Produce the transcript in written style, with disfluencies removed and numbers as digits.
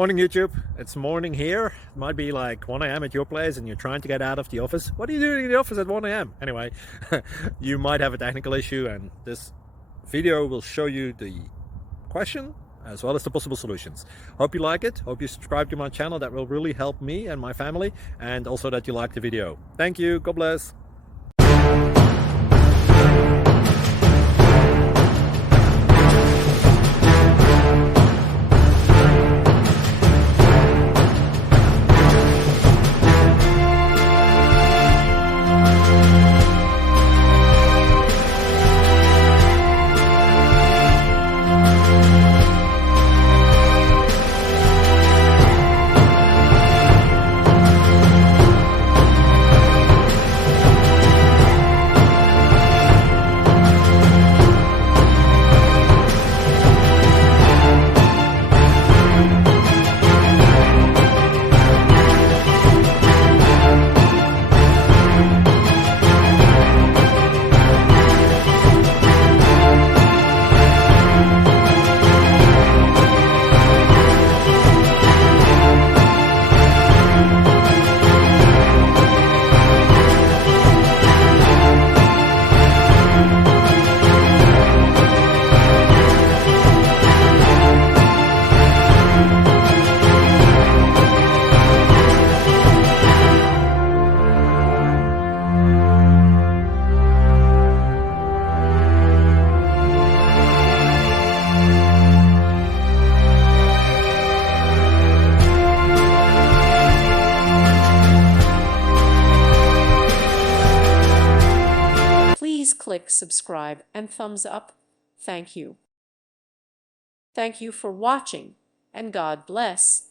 Morning YouTube, it's morning here. It might be like 1 a.m. at your place and you're trying to get out of the office. What are you doing in the office at 1 a.m.? Anyway, you might have a technical issue and this video will show you the question as well as the possible solutions. Hope you like it, hope you subscribe to my channel. That will really help me and my family, and also that you like the video. Thank you, God bless. Please click subscribe and thumbs up. Thank you. Thank you for watching, and God bless.